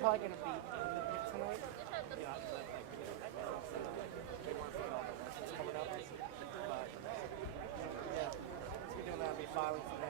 probably gonna be tonight. Yeah. Coming up. But yeah, once we do that, I'll be filing from there.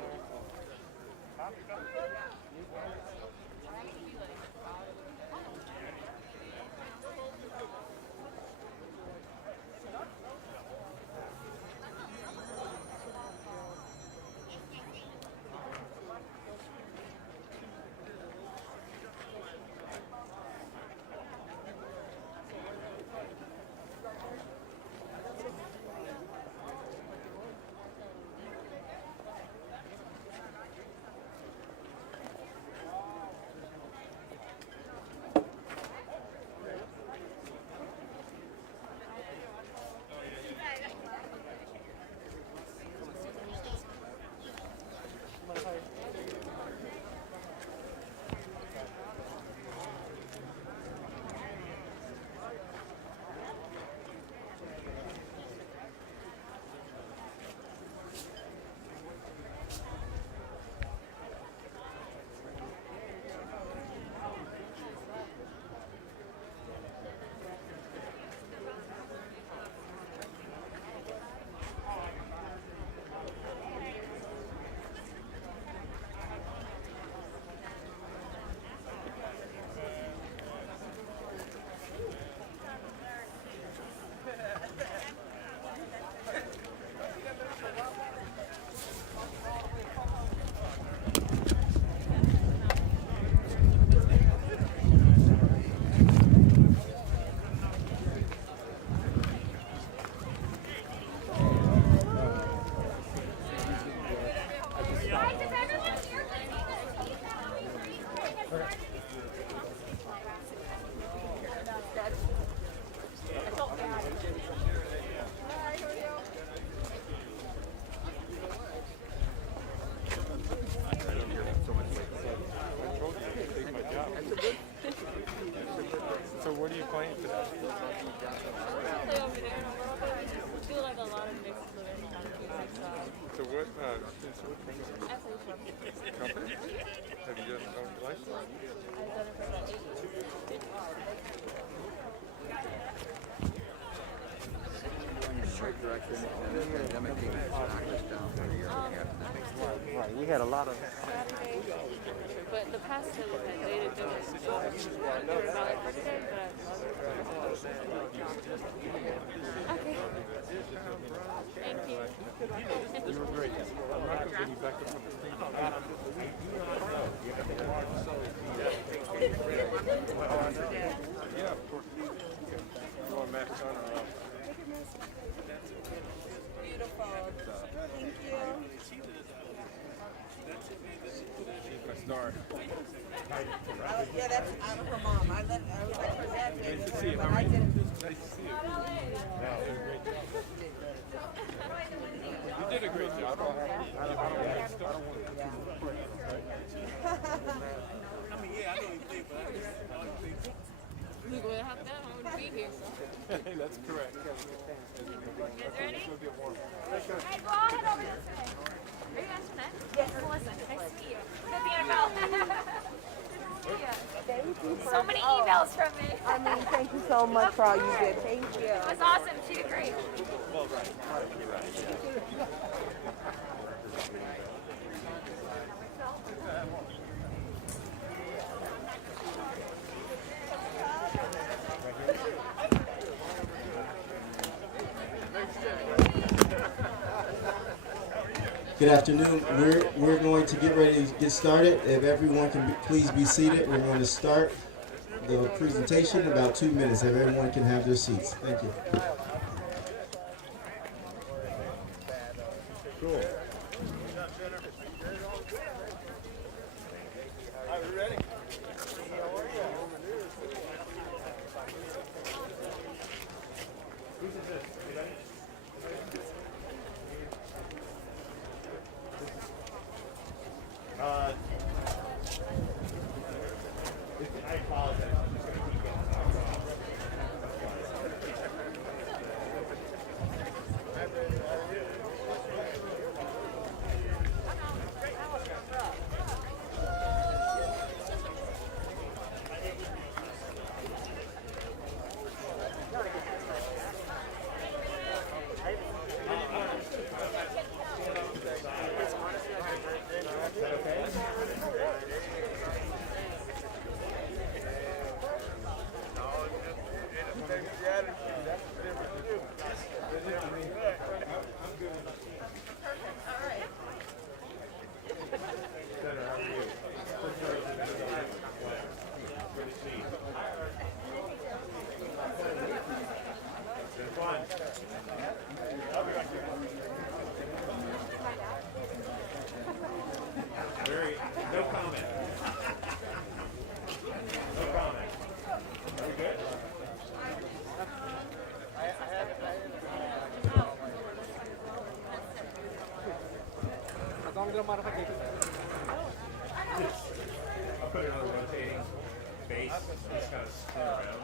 So what are you playing today? Play over there. We do like a lot of mixed fluid kind of music. So what instrument? Trumpet? Have you done your license? I've done it for about 8 years. Right, we had a lot of. Saturday, but the past two that they did do it. They were valid for today, but okay. Thank you. You were great. I'm not going to get you back up on the stage. Yeah, of course. You want Max on or off? Beautiful. Thank you. I start. Yeah, that's I'm her mom. I was like her dad did, Nice to see you. but I didn't. Nice to see you. You did a great job. You did a great job. We would have them. I would be here. So. That's correct. You guys ready? It's going to get warm. Hey, go ahead over this way. Are you guys tonight? Yes. Melissa, nice to meet you. Good Annabelle. Thank you. So many emails from me. I mean, thank you so much for all you did. Thank you. It was awesome. She did great. Well, right. Good afternoon. We're going to get ready to get started. If everyone can please be seated, we're going to start the presentation in about 2 minutes. If everyone can have their seats. Thank you. Cool. I apologize. I'm just going to keep going. long as I don't mind if I take it back. I'll put it on a rotating base. Just kind of spin around.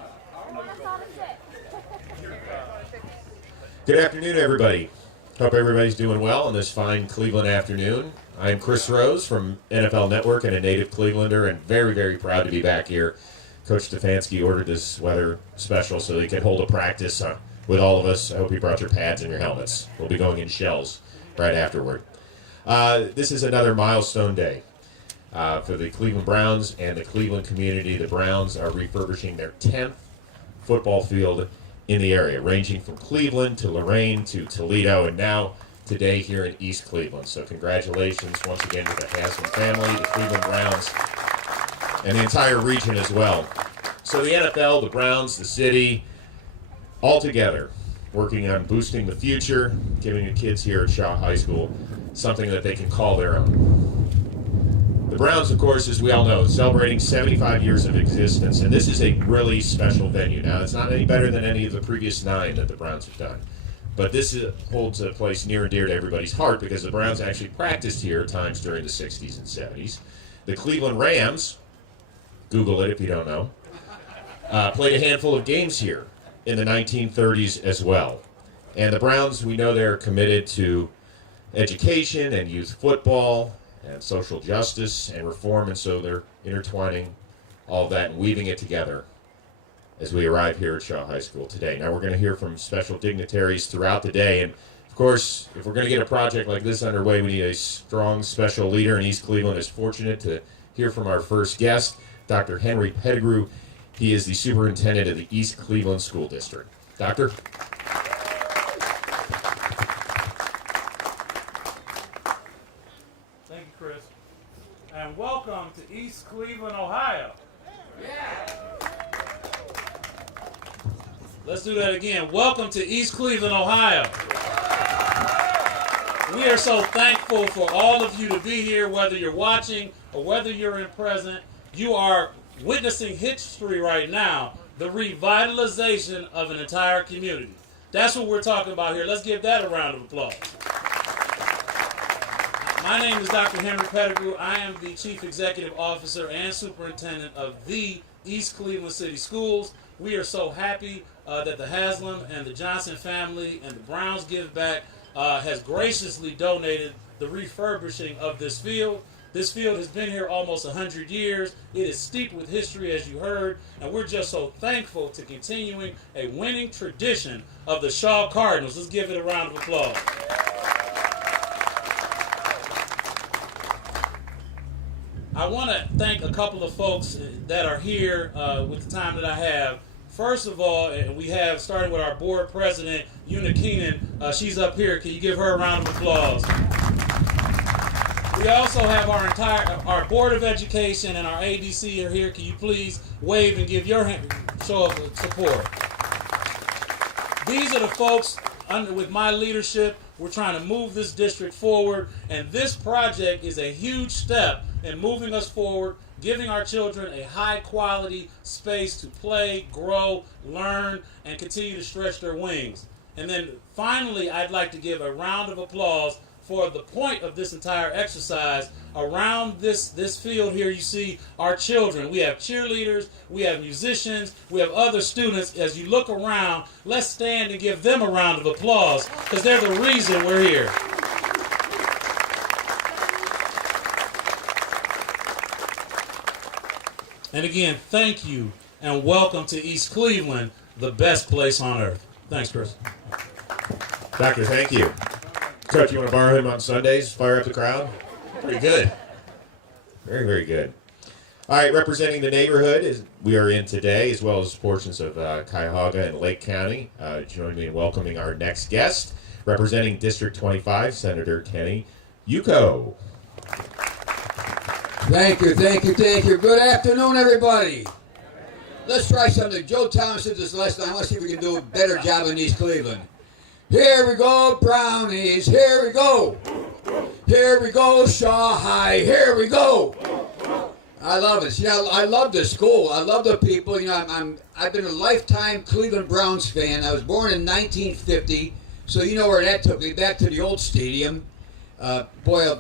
Good afternoon, everybody. Hope everybody's doing well on this fine Cleveland afternoon. I'm Chris Rose from NFL Network and a native Clevelander, and very, very proud to be back here. Coach Stefanski ordered this weather special so he could hold a practice with all of us. I hope you brought your pads and your helmets. We'll be going in shells right afterward. This is another milestone day for the Cleveland Browns and the Cleveland community. The Browns are refurbishing their 10th football field in the area, ranging from Cleveland to Lorain to Toledo, and now today here in East Cleveland. So congratulations once again to the Haslam family, the Cleveland Browns, and the entire region as well. So the NFL, the Browns, the city, all together, working on boosting the future, giving the kids here at Shaw High School something that they can call their own. The Browns, of course, as we all know, celebrating 75 years of existence, and this is a really special venue. Now, it's not any better than any of the previous 9 that the Browns have done, but this holds a place near and dear to everybody's heart because the Browns actually practiced here at times during the 60s and 70s. The Cleveland Rams, Google it if you don't know, played a handful of games here in the 1930s as well. And the Browns, we know they're committed to education and youth football and social justice and reform, and so they're intertwining all of that and weaving it together as we arrive here at Shaw High School today. Now we're going to hear from special dignitaries throughout the day, and of course, if we're going to get a project like this underway, we need a strong special leader, and East Cleveland is fortunate to hear from our first guest, Dr. Henry Pettigrew. He is the superintendent of the East Cleveland School District. Doctor? And welcome to East Cleveland, Ohio. Let's do that again. Welcome to East Cleveland, Ohio. We are so thankful for all of you to be here, whether you're watching or whether you're in present. You are witnessing history right now, the revitalization of an entire community. That's what we're talking about here. Let's give that a round of applause. My name is Dr. Henry Pettigrew. I am the Chief Executive Officer and Superintendent of the East Cleveland City Schools. We are so happy that the Haslam and the Johnson family and the Browns Give Back has graciously donated the refurbishing of this field. This field has been here almost 100 years. It is steeped with history, as you heard, and we're just so thankful to continuing a winning tradition of the Shaw Cardinals. Let's give it a round of applause. I want to thank a couple of folks that are here with the time that I have. First of all, we have, starting with our board president, Una Keenan. She's up here. Can you give her a round of applause? We also have our Board of Education and our ADC are here. Can you please wave and give your show of support? These are the folks with my leadership. We're trying to move this district forward, and this project is a huge step in moving us forward, giving our children a high-quality space to play, grow, learn, and continue to stretch their wings. And then finally, I'd like to give a round of applause for the point of this entire exercise. Around this field here, you see our children. We have cheerleaders, we have musicians, we have other students. As you look around, let's stand and give them a round of applause, because they're the reason we're here. And again, thank you and welcome to East Cleveland, the best place on earth. Thanks, Chris. Doctor, thank you. Coach, you want to borrow him on Sundays? Fire up the crowd? Pretty good. Very, very good. All right, representing the neighborhood we are in today, as well as portions of Cuyahoga and Lake County. Join me in welcoming our next guest, representing District 25, Senator Kenny Yuko. Thank you, thank you, thank you. Good afternoon, everybody. Let's try something. Joe Thomas did this last time. Let's see if we can do a better job in East Cleveland. Here we go, Brownies. Here we go. Here we go, Shaw High. Here we go. I love it. See, I love the school. I love the people. You know, I've been a lifetime Cleveland Browns fan. I was born in 1950, so you know where that took me, back to the old stadium. Boy,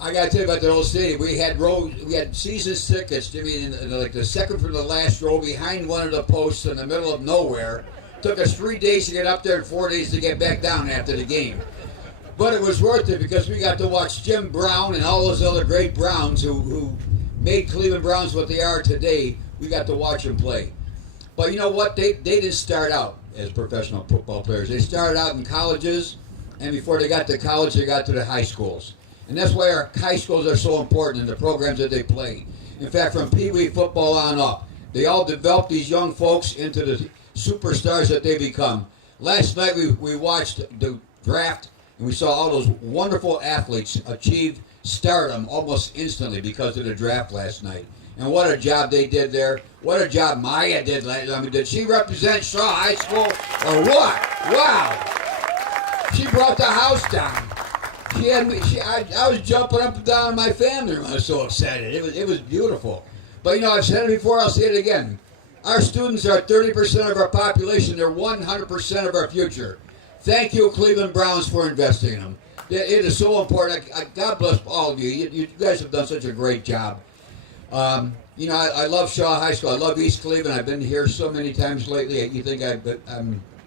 I got to tell you about the old stadium. We had season tickets. I mean, like the second from the last row behind one of the posts in the middle of nowhere. Took us 3 days to get up there and 4 days to get back down after the game. But it was worth it because we got to watch Jim Brown and all those other great Browns who made Cleveland Browns what they are today. We got to watch them play. But you know what? They didn't start out as professional football players. They started out in colleges, and before they got to college, they got to the high schools. And that's why our high schools are so important in the programs that they play. In fact, from Pee Wee football on up, they all develop these young folks into the superstars that they become. Last night we watched the draft, and we saw all those wonderful athletes achieve stardom almost instantly because of the draft last night. And what a job they did there. What a job Maya did last night. I mean, did she represent Shaw High School or what? Wow. She brought the house down. She had me. I was jumping up and down in my family room. I was so excited. It was beautiful. But you know, I've said it before. I'll say it again. Our students are 30% of our population. They're 100% of our future. Thank you, Cleveland Browns, for investing in them. It is so important. God bless all of you. You guys have done such a great job. You know, I love Shaw High School. I love East Cleveland. I've been here so many times lately. You think I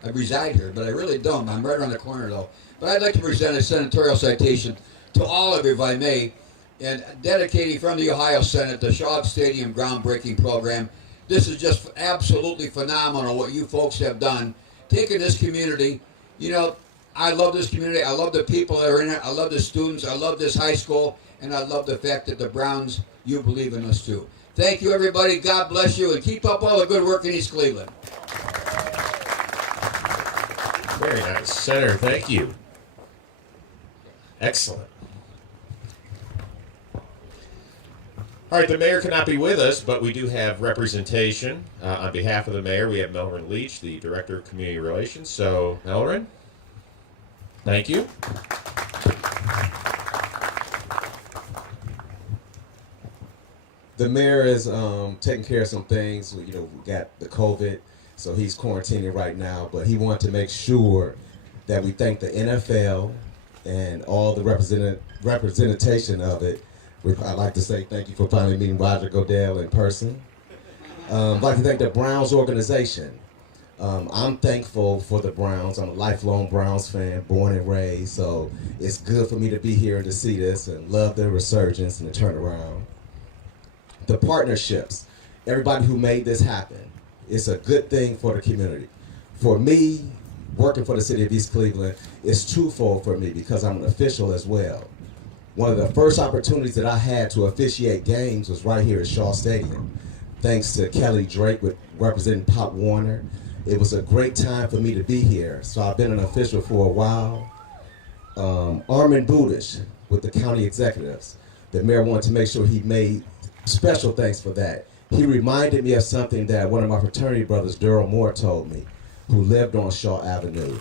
reside here, but I really don't. I'm right around the corner, though. But I'd like to present a senatorial citation to all of you, if I may, and dedicating from the Ohio Senate the Shaw Stadium groundbreaking program. This is just absolutely phenomenal what you folks have done. Taking this community, you know, I love this community. I love the people that are in it. I love the students. I love this high school. And I love the fact that the Browns, you believe in us too. Thank you, everybody. God bless you. And keep up all the good work in East Cleveland. Very nice. Senator, thank you. Excellent. All right, the mayor cannot be with us, but we do have representation. On behalf of the mayor, we have Melvin Leach, the Director of Community Relations. So, Melvin, thank you. The mayor is taking care of some things. You know, we got the COVID, so he's quarantining right now. But he wanted to make sure that we thank the NFL and all the representation of it. I'd like to say thank you for finally meeting Roger Goodell in person. I'd like to thank the Browns organization. I'm thankful for the Browns. I'm a lifelong Browns fan, born and raised, so it's good for me to be here and to see this and love the resurgence and the turnaround. The partnerships, everybody who made this happen. It's a good thing for the community. For me, working for the city of East Cleveland, is twofold for me because I'm an official as well. One of the first opportunities that I had to officiate games was right here at Shaw Stadium. Thanks to Kelly Drake with representing Pop Warner. It was a great time for me to be here. So I've been an official for a while. Armin Budish with the county executives. The mayor wanted to make sure he made special thanks for that. He reminded me of something that one of my fraternity brothers, Daryl Moore, told me, who lived on Shaw Avenue,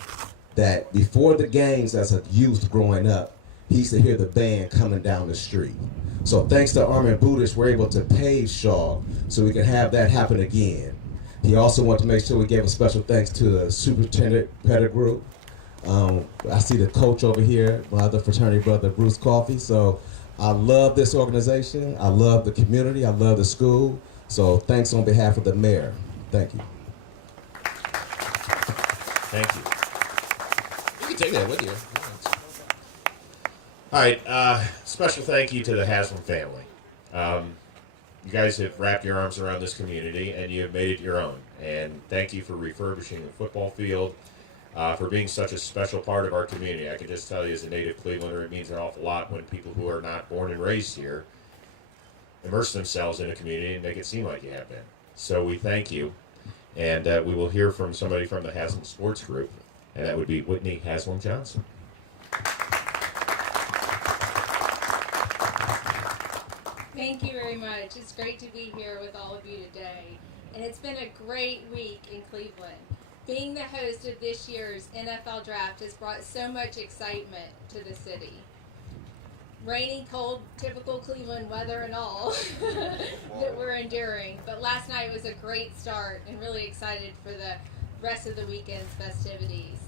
that before the games as a youth growing up, he used to hear the band coming down the street. So thanks to Armin Budish, we're able to pave Shaw so we can have that happen again. He also wanted to make sure we gave a special thanks to the Superintendent Pettigrew. I see the coach over here, my other fraternity brother, Bruce Coffey. So I love this organization. I love the community. I love the school. So thanks on behalf of the mayor. Thank you. Thank you. You can take that with you. All right. Special thank you to the Haslam family. You guys have wrapped your arms around this community, and you have made it your own. And thank you for refurbishing the football field, for being such a special part of our community. I can just tell you as a native Clevelander, it means an awful lot when people who are not born and raised here immerse themselves in a community and make it seem like you have been. So we thank you. And we will hear from somebody from the Haslam Sports Group, and that would be Whitney Haslam Johnson. Thank you very much. It's great to be here with all of you today. And it's been a great week in Cleveland. Being the host of this year's NFL Draft has brought so much excitement to the city. Rainy, cold, typical Cleveland weather and all that we're enduring. But last night was a great start and really excited for the rest of the weekend's festivities.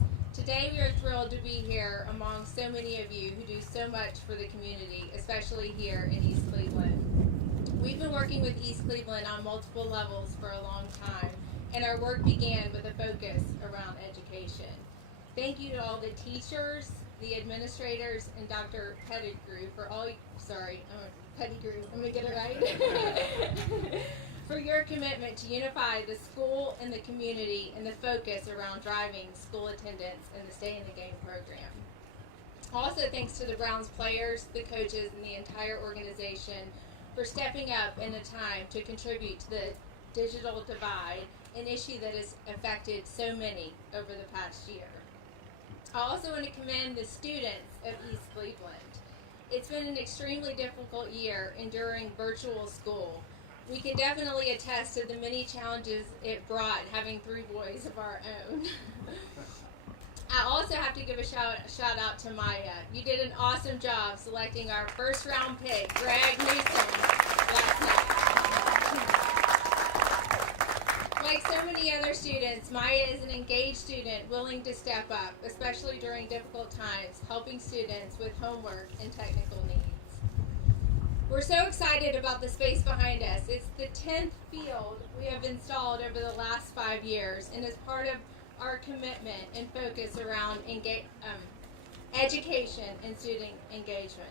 Today we are thrilled to be here among so many of you who do so much for the community, especially here in East Cleveland. We've been working with East Cleveland on multiple levels for a long time, and our work began with a focus around education. Thank you to all the teachers, the administrators, and Dr. Pettigrew for all, Pettigrew, I'm gonna get it right. For your commitment to unify the school and the community and the focus around driving school attendance and the Stay in the Game program. Also, thanks to the Browns players, the coaches, and the entire organization for stepping up in a time to contribute to the digital divide, an issue that has affected so many over the past year. I also want to commend the students of East Cleveland. It's been an extremely difficult year enduring virtual school. We can definitely attest to the many challenges it brought having 3 boys of our own. I also have to give a shout out to Maya. You did an awesome job selecting our first round pick, Greg Newsom, last night. Like so many other students, Maya is an engaged student willing to step up, especially during difficult times, helping students with homework and technical needs. We're so excited about the space behind us. It's the 10th field we have installed over the last 5 years and is part of our commitment and focus around education and student engagement.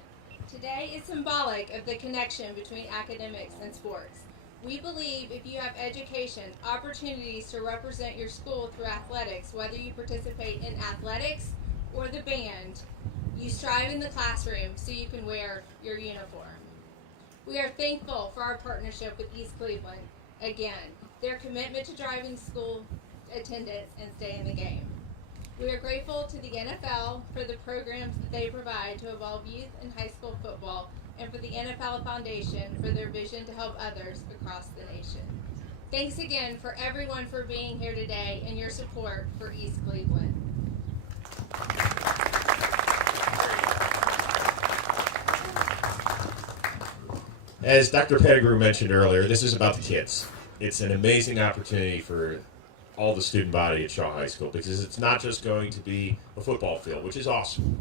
Today is symbolic of the connection between academics and sports. We believe if you have education, opportunities to represent your school through athletics, whether you participate in athletics or the band, you strive in the classroom so you can wear your uniform. We are thankful for our partnership with East Cleveland. Again, their commitment to driving school attendance and Stay in the Game. We are grateful to the NFL for the programs that they provide to evolve youth and high school football, and for the NFL Foundation for their vision to help others across the nation. Thanks again for everyone for being here today and your support for East Cleveland. As Dr. Pettigrew mentioned earlier, this is about the kids. It's an amazing opportunity for all the student body at Shaw High School, because it's not just going to be a football field, which is awesome,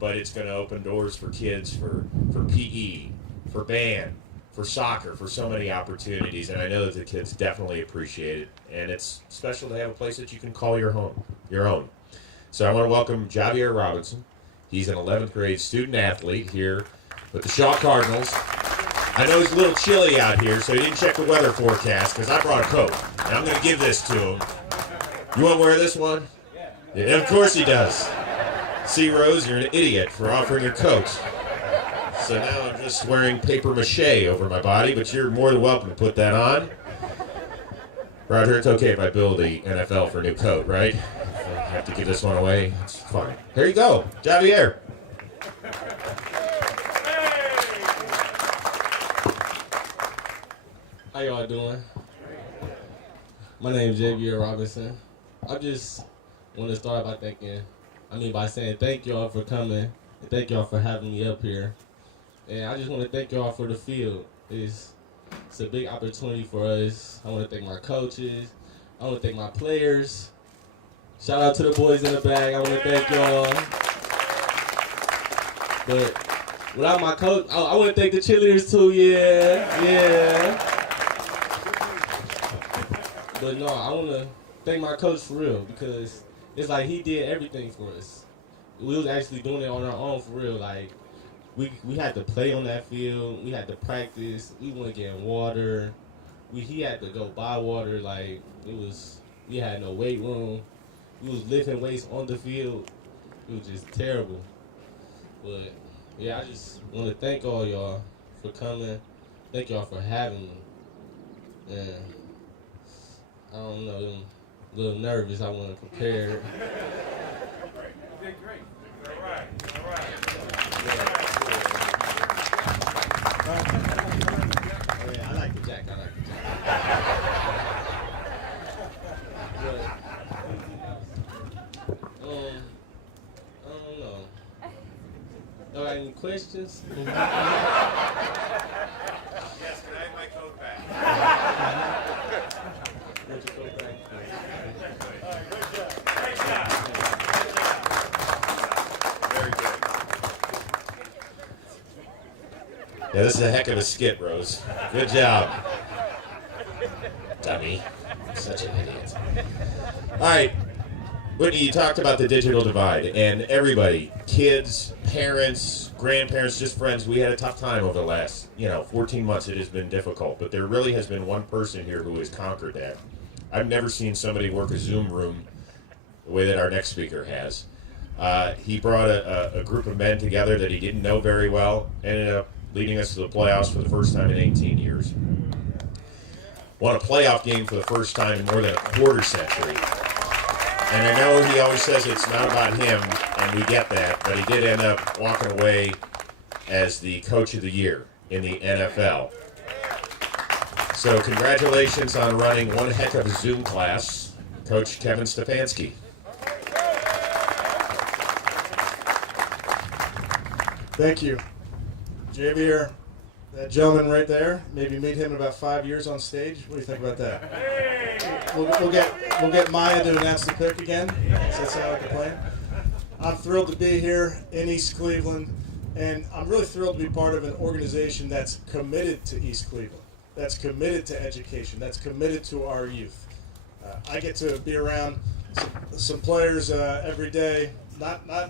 but it's going to open doors for kids for PE, for band, for soccer, for so many opportunities, and I know that the kids definitely appreciate it, and it's special to have a place that you can call your home, your own. So I want to welcome Javier Robinson. He's an 11th grade student athlete here with the Shaw Cardinals. I know it's a little chilly out here, so he didn't check the weather forecast, because I brought a coat, and I'm going to give this to him. You want to wear this one? Yeah, of course he does. See, Rose, you're an idiot for offering your coat. So now I'm just wearing paper mache over my body, but you're more than welcome to put that on. Roger, it's okay if I bill the NFL for a new coat, right? I have to give this one away. It's fine. Here you go, Javier. How y'all doing? My name is Javier Robinson. I just want to start by saying thank y'all for coming, and thank y'all for having me up here. And I just want to thank y'all for the field. It's a big opportunity for us. I want to thank my coaches. I want to thank my players. Shout out to the boys in the bag. I want to thank y'all. But without my coach, I want to thank the cheerleaders too. Yeah. But no, I want to thank my coach for real, because it's like he did everything for us. We was actually doing it on our own for real. Like we had to play on that field. We had to practice. We went getting water. He had to go buy water. Like we had no weight room. We was lifting weights on the field. It was just terrible. But yeah, I just want to thank all y'all for coming. Thank y'all for having me. And I don't know, I'm a little nervous. I want to prepare. You did great. All right. Oh yeah, I like the jacket. I don't know. Y'all got any questions? Yes, can I have my coat back? Want your coat back? All right, good job. Great job. Yeah, this is a heck of a skit, Rose. Good job. Dummy. Such an idiot. All right. Whitney, you talked about the digital divide, and everybody, kids, parents, grandparents, just friends, we had a tough time over the last, 14 months. It has been difficult, but there really has been one person here who has conquered that. I've never seen somebody work a Zoom room the way that our next speaker has. He brought a group of men together that he didn't know very well, ended up leading us to the playoffs for the first time in 18 years. Won a playoff game for the first time in more than a quarter century. And I know he always says it's not about him, and we get that, but he did end up walking away as the Coach of the Year in the NFL. So congratulations on running one heck of a Zoom class, Coach Kevin Stefanski. Thank you. Javier, that gentleman right there, maybe meet him in about 5 years on stage. What do you think about that? We'll get Maya to announce the pick again. Does that sound like a plan? I'm thrilled to be here in East Cleveland, and I'm really thrilled to be part of an organization that's committed to East Cleveland, that's committed to education, that's committed to our youth. I get to be around some players every day. Not. Yeah,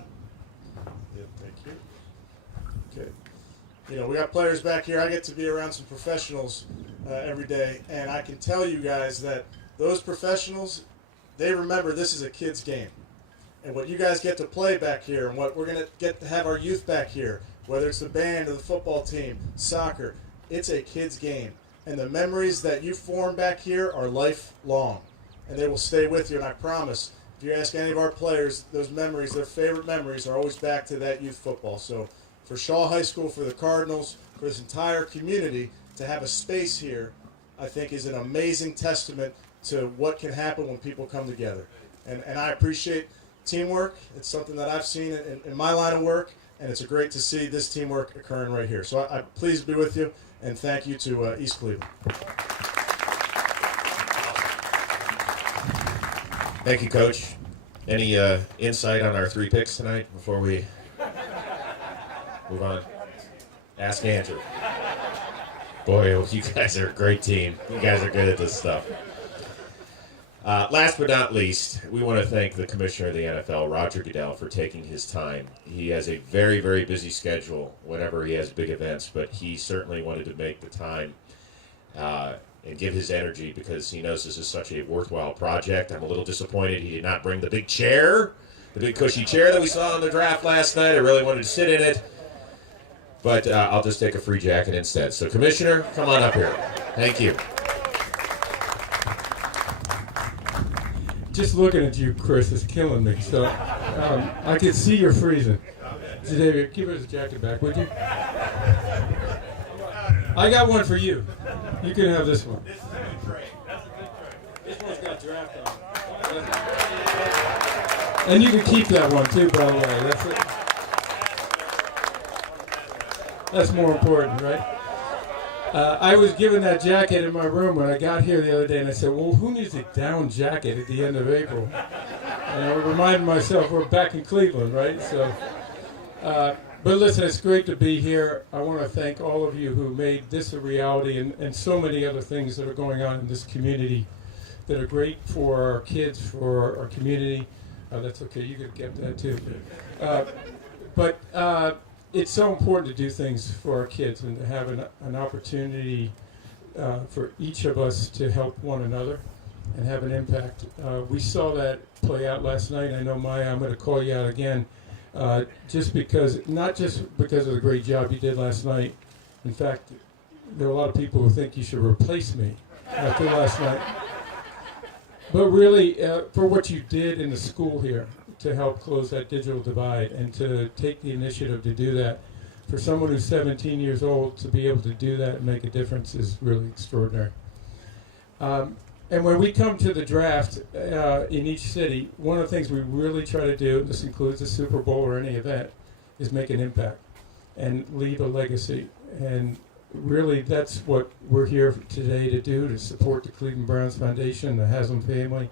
thank you. Okay. We got players back here. I get to be around some professionals every day, and I can tell you guys that those professionals, they remember this is a kid's game. And what you guys get to play back here, and what we're going to get to have our youth back here, whether it's the band or the football team, soccer, it's a kid's game. And the memories that you form back here are lifelong, and they will stay with you. And I promise, if you ask any of our players, those memories, their favorite memories, are always back to that youth football. So for Shaw High School, for the Cardinals, for this entire community, to have a space here, I think is an amazing testament to what can happen when people come together. And I appreciate teamwork. It's something that I've seen in my line of work, and it's great to see this teamwork occurring right here. So I'm pleased to be with you, and thank you to East Cleveland. Thank you, Coach. Any insight on our 3 picks tonight before we move on? Ask Andrew. Boy, you guys are a great team. You guys are good at this stuff. Last but not least, we want to thank the Commissioner of the NFL, Roger Goodell, for taking his time. He has a very, very busy schedule whenever he has big events, but he certainly wanted to make the time and give his energy because he knows this is such a worthwhile project. I'm a little disappointed he did not bring the big chair, the big cushy chair that we saw in the draft last night. I really wanted to sit in it, but I'll just take a free jacket instead. So, Commissioner, come on up here. Thank you. Just looking at you, Chris, is killing me. So I can see you're freezing. David, give us a jacket back, would you? I got one for you. You can have this one. This one's got draft on. And you can keep that one too, by the way. That's more important, right? I was given that jacket in my room when I got here the other day, and I said, well, who needs a down jacket at the end of April? And I reminded myself we're back in Cleveland, right? So, but listen, it's great to be here. I want to thank all of you who made this a reality and so many other things that are going on in this community that are great for our kids, for our community. That's okay, you can get that too. But it's so important to do things for our kids and to have an opportunity for each of us to help one another and have an impact. We saw that play out last night. I know, Maya, I'm going to call you out again, not just because of the great job you did last night. In fact, there are a lot of people who think you should replace me after last night. But really, for what you did in the school here, to help close that digital divide and to take the initiative to do that. For someone who's 17 years old, to be able to do that and make a difference is really extraordinary. And when we come to the draft in each city, one of the things we really try to do, this includes the Super Bowl or any event, is make an impact and leave a legacy. And really, that's what we're here today to do, to support the Cleveland Browns Foundation, the Haslam family.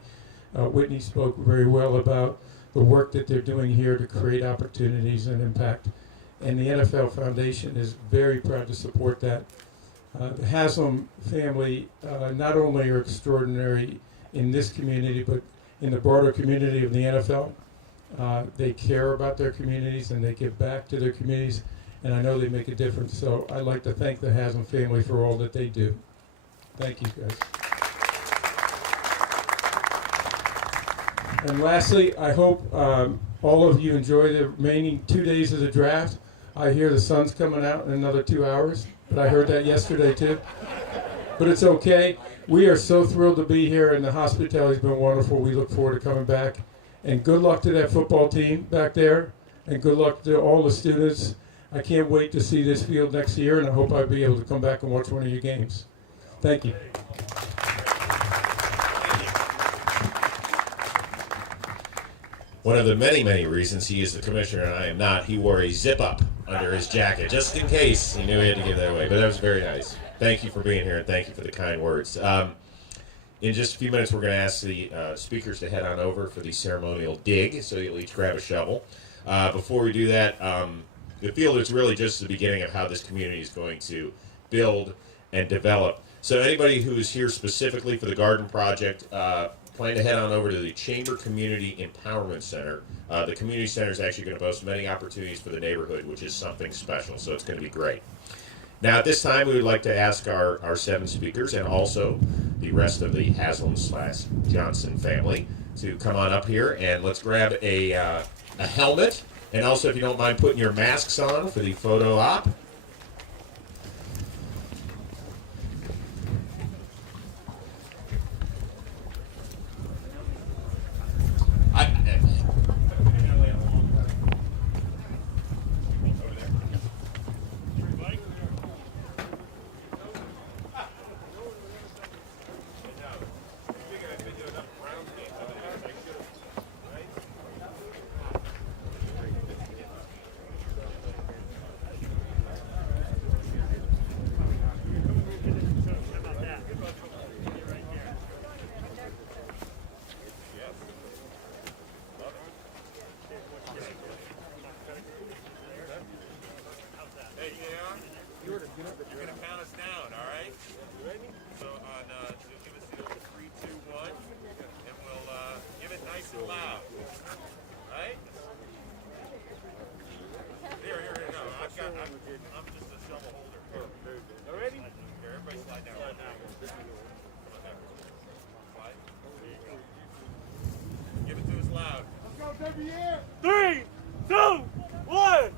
Whitney spoke very well about the work that they're doing here to create opportunities and impact. and the NFL Foundation is very proud to support that. The Haslam family not only are extraordinary in this community, but in the broader community of the NFL. They care about their communities and they give back to their communities, and I know they make a difference. So I'd like to thank the Haslam family for all that they do. Thank you, guys. And lastly, I hope all of you enjoy the remaining 2 days of the draft. I hear the sun's coming out in another 2 hours, but I heard that yesterday too. But it's okay. We are so thrilled to be here, and the hospitality's been wonderful. We look forward to coming back. And good luck to that football team back there, and good luck to all the students. I can't wait to see this field next year, and I hope I'll be able to come back and watch one of your games. Thank you. One of the many, many reasons he is the commissioner and I am not, he wore a zip-up under his jacket, just in case he knew he had to give that away. But that was very nice. Thank you for being here, and thank you for the kind words. In just a few minutes, we're going to ask the speakers to head on over for the ceremonial dig, so you'll each grab a shovel. Before we do that, the field is really just the beginning of how this community is going to build and develop. So anybody who is here specifically for the garden project, plan to head on over to the Chamber Community Empowerment Center. The community center is actually going to boast many opportunities for the neighborhood, which is something special, so it's going to be great. Now, at this time, we would like to ask our 7 speakers and also the rest of the Haslam/Johnson family to come on up here, and let's grab a helmet, and also, if you don't mind putting your masks on for the photo op. You're going to count us down, all right? So on, you'll give us the old 3, 2, 1, and we'll give it nice and loud. Right? Here, no, I'm just a shovel holder. All ready? Here, everybody slide down. Come on back. Slide. There you go. Give it to us loud. Let's go, WR! 3, 2, 1!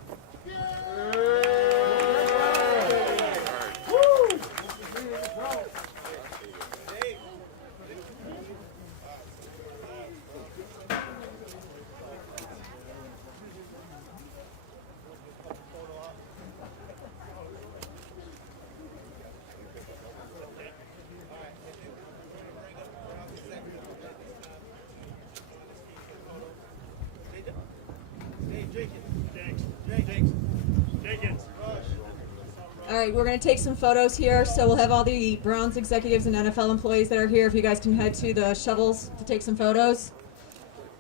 All right, we're going to take some photos here. So we'll have all the Browns executives and NFL employees that are here. If you guys can head to the shovels to take some photos.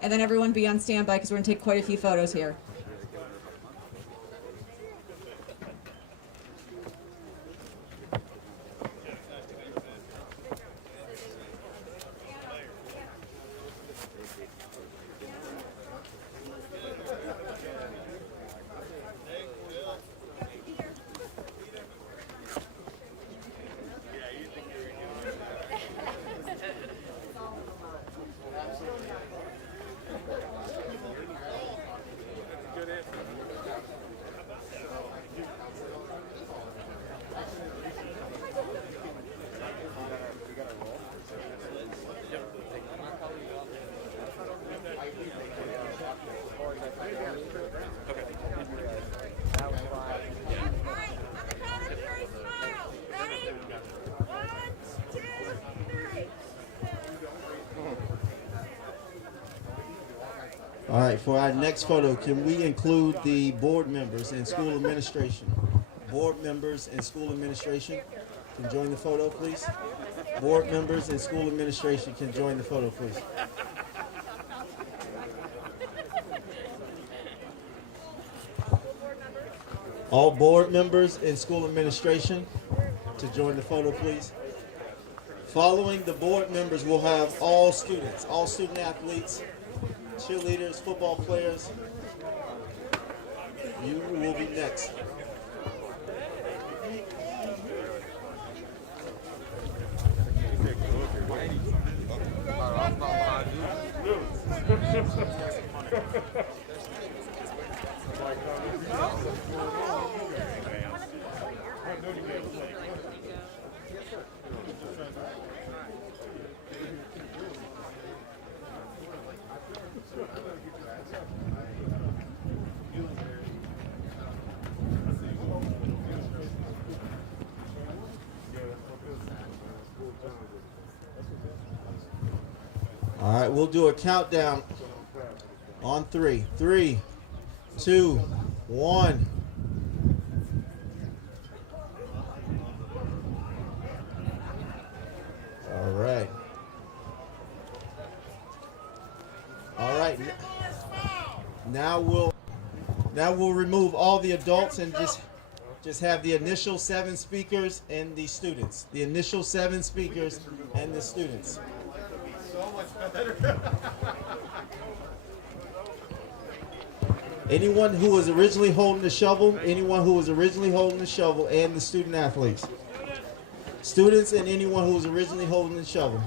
And then everyone be on standby because we're going to take quite a few photos here. All right, for our next photo, can we include the board members and school administration? Board members and school administration can join the photo, please. Board members and school administration can join the photo, please. All board members and school administration to join the photo, please. Following the board members, we'll have all students, all student athletes, cheerleaders, football players. You will be next. All right, we'll do a countdown on 3. 3, 2, 1. All right. All right. Now we'll remove all the adults and just have the initial 7 speakers and the students. The initial 7 speakers and the students. Anyone who was originally holding the shovel, and the student athletes. Students and anyone who was originally holding the shovel.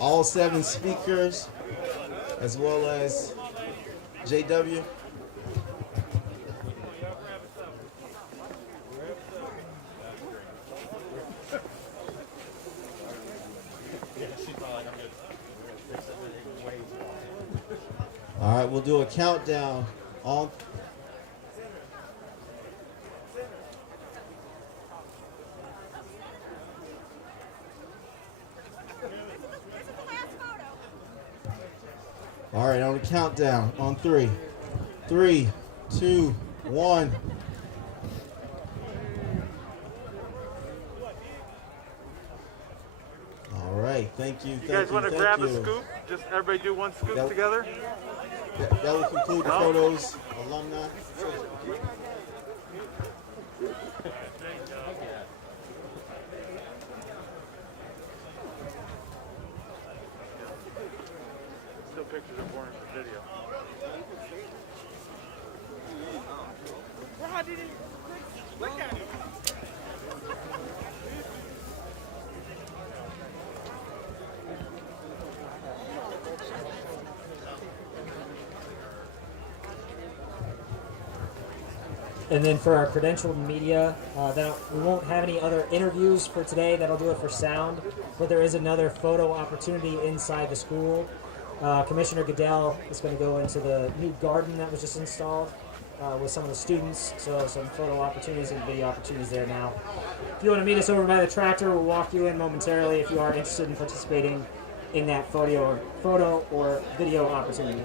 All 7 speakers, as well as JW. All right, we'll do a countdown on. All right, on the countdown on 3. 3, 2, 1. All right, thank you. You guys want to grab a scoop? Just everybody do one scoop together? That will conclude the photos, alumni. Still pictures of Warren for video. Look at it. And then for our credentialed media, we won't have any other interviews for today. That'll do it for sound. But there is another photo opportunity inside the school. Commissioner Goodell is going to go into the new garden that was just installed with some of the students. So some photo opportunities and video opportunities there now. If you want to meet us over by the tractor, we'll walk you in momentarily if you are interested in participating in that photo or video opportunity.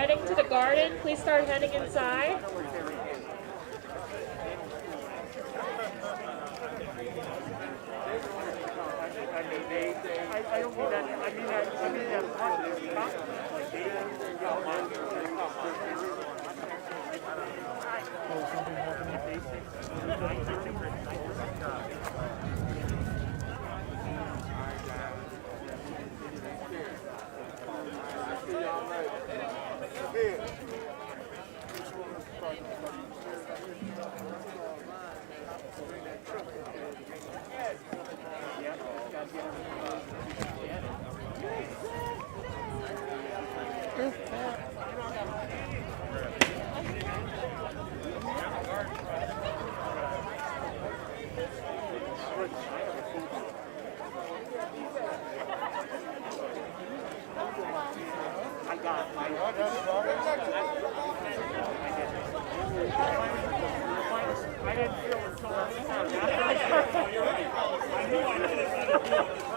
heading to the garden, please start heading inside. I don't mean that. I mean that positive. I didn't feel it so much. I knew I did it.